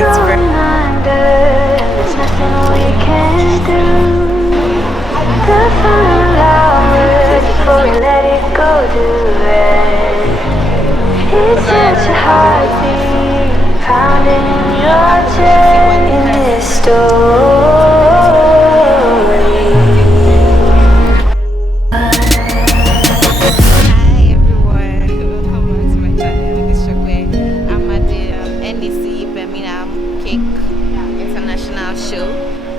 It's very There's nothing we can do to find our words before we let it go to rest. It's such a heartbeat pounding in your chest in this story. Hi everyone, welcome back to my channel. This is Shokwe. I'm at the NEC Birmingham Cake International show,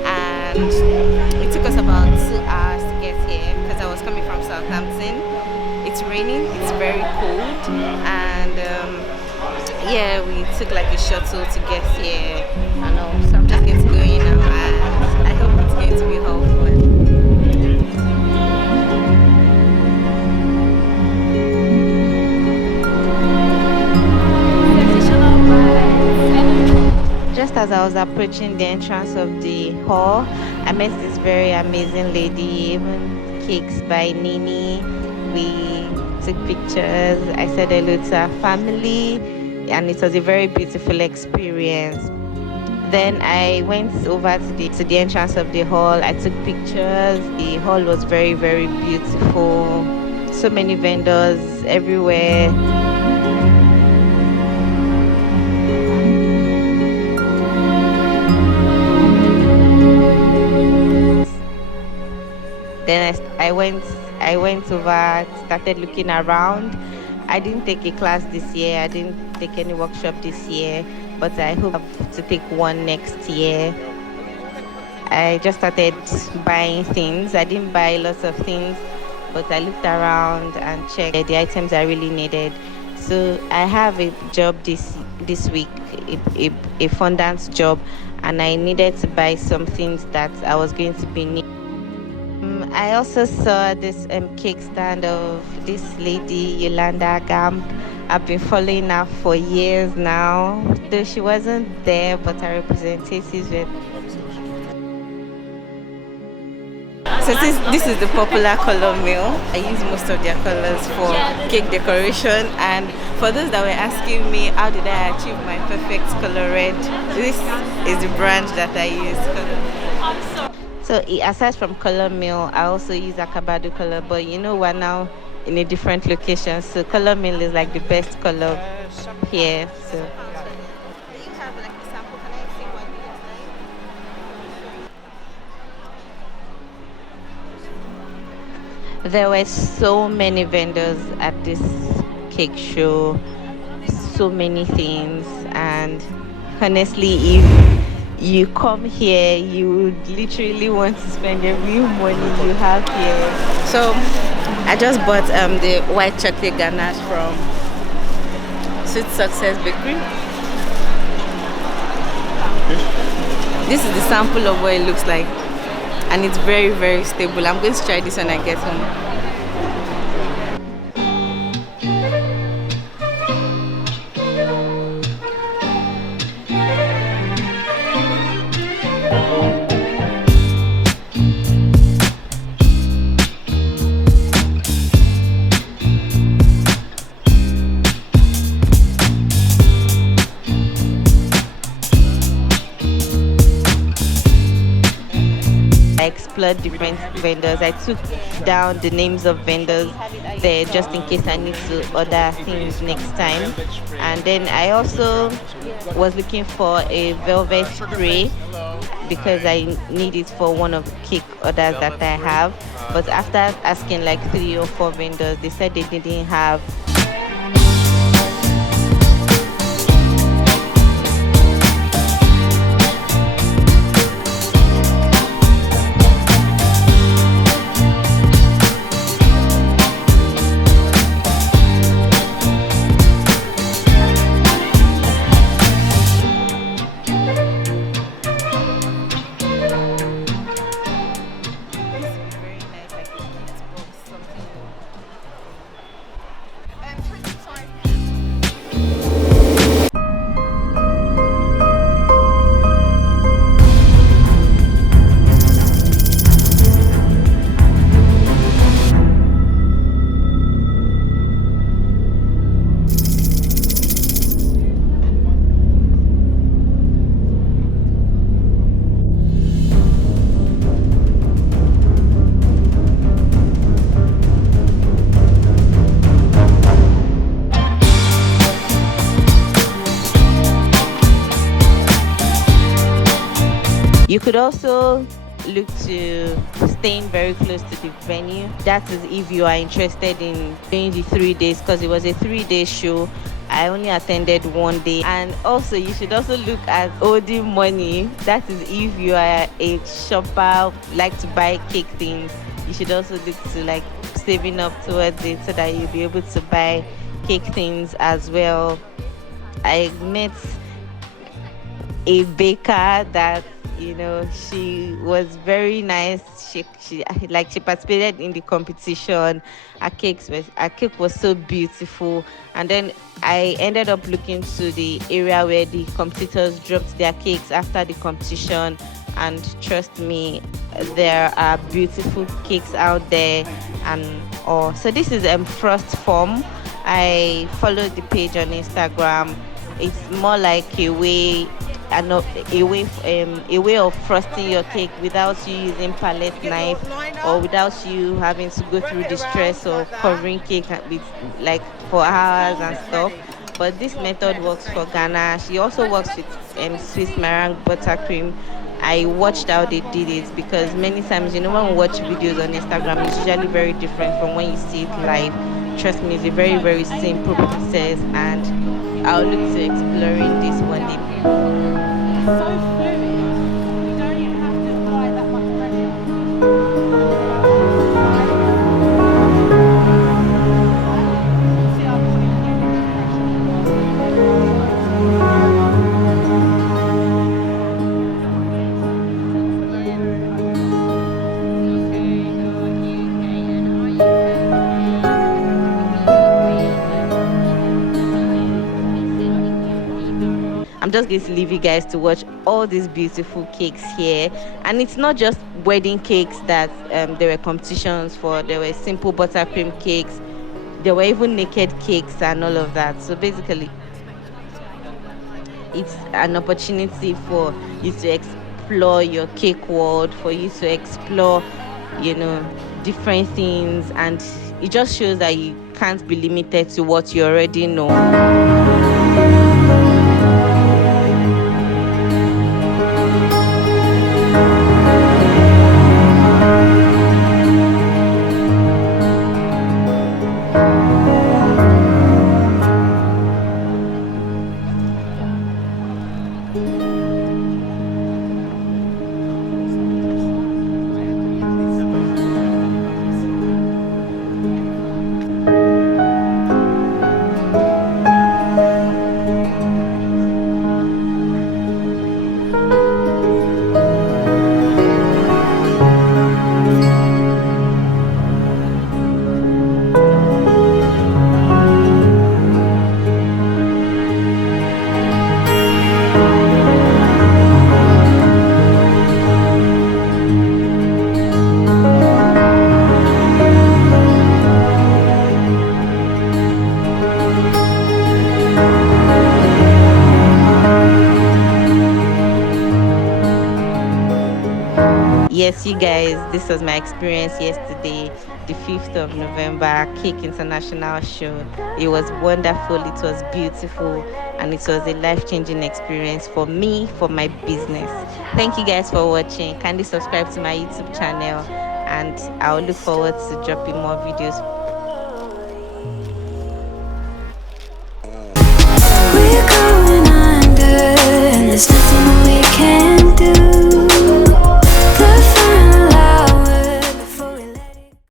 and it took us about 2 hours to get here because I was coming from Southampton. It's raining, it's very cold, and yeah, we took like a shuttle to get here. I know, so I'm just going to go in now, and I hope it's going to be helpful. Just as I was approaching the entrance of the hall, I met this very amazing lady, even cakes by Nini. We took pictures. I said hello to her family, and it was a very beautiful experience. Then I went over to the entrance of the hall. I took pictures. The hall was very, very beautiful. So many vendors everywhere. Then I went over, started looking around. I didn't take a class this year. I didn't take any workshop this year, but I hope to take one next year. I just started buying things. I didn't buy lots of things, but I looked around and checked the items I really needed. So I have a job this week, a fondant job, and I needed to buy some things that I was going to be needing. I also saw this cake stand of this lady, Yolanda Gamp. I've been following her for years now. Though she wasn't there, but her representatives were. So this is the popular color mill. I use most of their colors for cake decoration. And for those that were asking me, how did I achieve my perfect color red? This is the brand that I use. So aside from color mill, I also use Akabado color, but you know we're now in a different location, so color mill is like the best color here. So do you have like a sample? Can I see what you like? There were so many vendors at this cake show, so many things, and honestly, if you come here, you literally want to spend every money you have here. So I just bought the white chocolate ganache from Sweet Success Bakery. This is the sample of what it looks like, and it's very, very stable. I'm going to try this when I get home. I explored different vendors. I took down the names of vendors there just in case I need to order things next time. And then I also was looking for a velvet spray because I need it for one of the cake orders that I have. But after asking like 3 or 4 vendors, they said they didn't have. You could also look to staying very close to the venue. That is if you are interested in doing the 3 days, because it was a 3 day show. I only attended one day. And also you should also look at holding money. That is if you are a shopper, like to buy cake things. You should also look to like saving up towards it so that you'll be able to buy cake things as well. I met a baker that, she was very nice. She participated in the competition. Her cake was so beautiful. And then I ended up looking to the area where the competitors dropped their cakes after the competition, and trust me, there are beautiful cakes out there. And so this is Frost Form. I followed the page on Instagram. It's more like a way of frosting your cake without you using palette knife, or without you having to go through the stress of covering cake with like for hours and stuff. But this method works for Ghana. She also works with Swiss meringue buttercream. I watched how they did it, because many times, when we watch videos on Instagram, it's usually very different from when you see it live. Trust me, it's a very, very simple process, and I'll look to exploring this one day. I'm just going to leave you guys to watch all these beautiful cakes here. And it's not just wedding cakes that there were competitions for. There were simple buttercream cakes. There were even naked cakes and all of that. So basically, it's an opportunity for you to explore your cake world, for you to explore, different things. And it just shows that you can't be limited to what you already know. Yes, you guys, this was my experience yesterday, the 5th of November, Cake International Show. It was wonderful, it was beautiful, and it was a life-changing experience for me, for my business. Thank you guys for watching. Kindly subscribe to my YouTube channel, and I'll look forward to dropping more videos. We're going under, and there's nothing we can do.